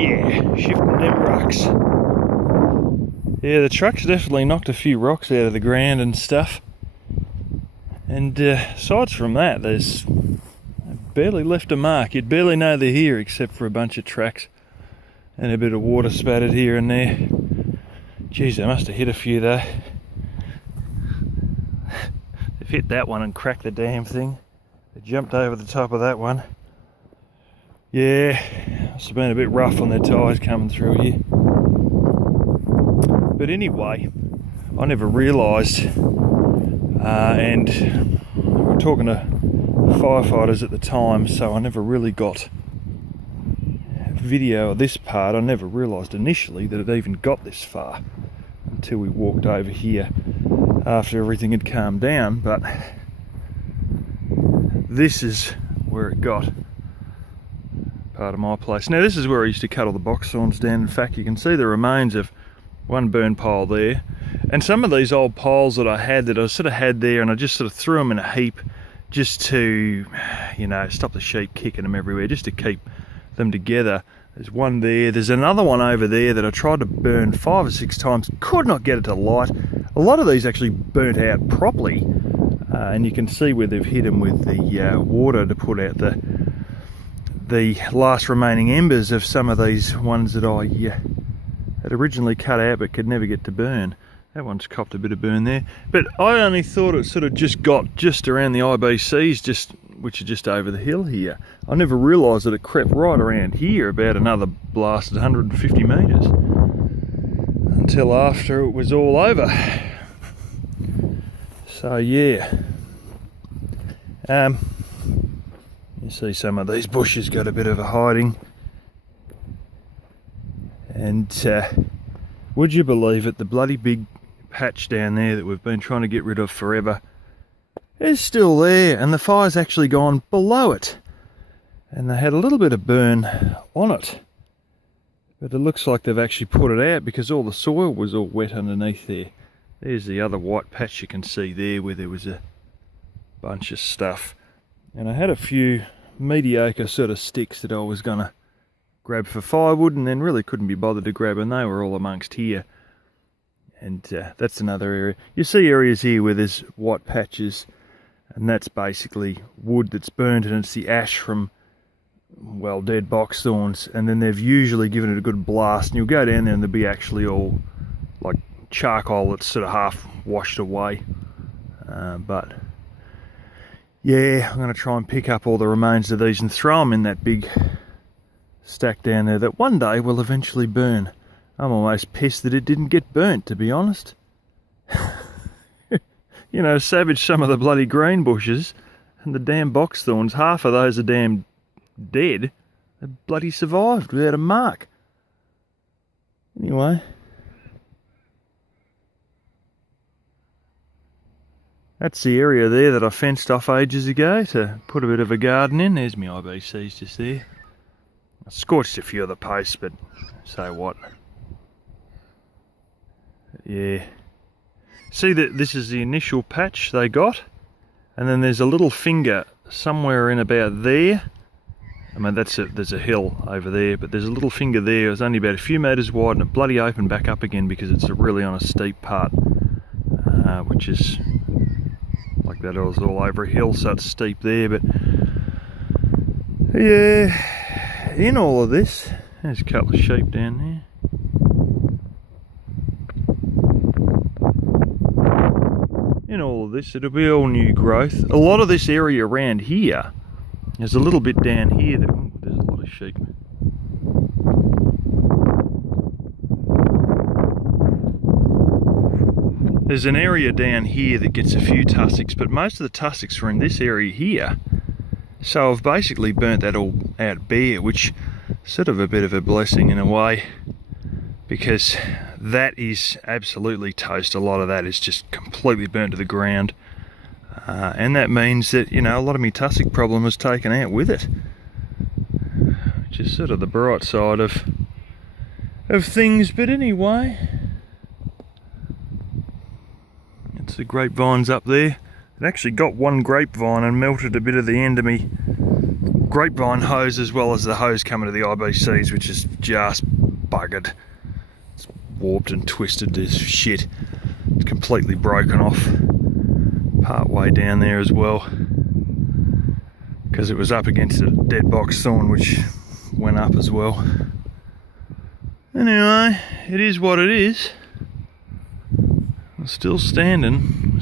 Yeah, shifting them rocks. Yeah, the truck's definitely knocked a few rocks out of the ground and stuff. And aside from that, there's barely left a mark. You'd barely know they're here except for a bunch of tracks and a bit of water spattered here and there. Geez, they must have hit a few though. They've hit that one and cracked the damn thing. They jumped over the top of that one. Yeah, must have been a bit rough on their tyres coming through here. But anyway, I never realised, and we were talking to firefighters at the time, so I never really got video of this part. I never realised initially that it even got this far until we walked over here after everything had calmed down. But this is where it got. Part of my place. Now this is where I used to cut all the box thorns down. In fact, you can see the remains of one burn pile there, and some of these old piles that I sort of had there, and I just sort of threw them in a heap just to, you know, stop the sheep kicking them everywhere, just to keep them together. There's one there. There's another one over there that I tried to burn 5 or 6 times, could not get it to light. A lot of these actually burnt out properly, and you can see where they've hit them with the water to put out the last remaining embers of some of these ones that I had originally cut out but could never get to burn. That one's copped a bit of burn there, but I only thought it sort of just got just around the IBCs, which are just over the hill here. I never realised that it crept right around here about another blasted 150 metres until after it was all over. So yeah, you see some of these bushes got a bit of a hiding, and would you believe it, the bloody big patch down there that we've been trying to get rid of forever is still there, and the fire's actually gone below it, and they had a little bit of burn on it, but it looks like they've actually put it out because all the soil was all wet underneath there. There's the other white patch you can see there where there was a bunch of stuff, and I had a few mediocre sort of sticks that I was gonna grab for firewood, and then really couldn't be bothered to grab, and they were all amongst here. And that's another area. You see areas here where there's white patches, and that's basically wood that's burnt, and it's the ash from, well, dead box thorns, and then they've usually given it a good blast, and you'll go down there and there'll be actually all like charcoal that's sort of half washed away. But yeah, I'm going to try and pick up all the remains of these and throw them in that big stack down there that one day will eventually burn. I'm almost pissed that it didn't get burnt, to be honest. You know, savage some of the bloody green bushes and the damn box thorns. Half of those are damn dead. They bloody survived without a mark. Anyway, that's the area there that I fenced off ages ago to put a bit of a garden in. There's my IBCs just there. I scorched a few of the posts, but so what? Yeah. See that this is the initial patch they got, and then there's a little finger somewhere in about there. I mean, there's a hill over there, but there's a little finger there. It's only about a few metres wide, and it bloody opened back up again because it's really on a steep part, which is like that. It was all over a hill, so it's steep there. But yeah, in all of this, there's a couple of sheep down there. In all of this, it'll be all new growth. A lot of this area around here, there's a little bit down here that, oh, there's a lot of sheep. There's an area down here that gets a few tussocks, but most of the tussocks are in this area here. So I've basically burnt that all out bare, which is sort of a bit of a blessing in a way, because that is absolutely toast. A lot of that is just completely burnt to the ground, and that means that, you know, a lot of my tussock problem is taken out with it, which is sort of the bright side of things. But anyway, it's the grapevines up there. It actually got one grapevine and melted a bit of the end of me grapevine hose as well as the hose coming to the IBCs, which is just buggered. It's warped and twisted to shit. It's completely broken off part way down there as well, because it was up against a dead box thorn which went up as well. Anyway, it is what it is. We're still standing,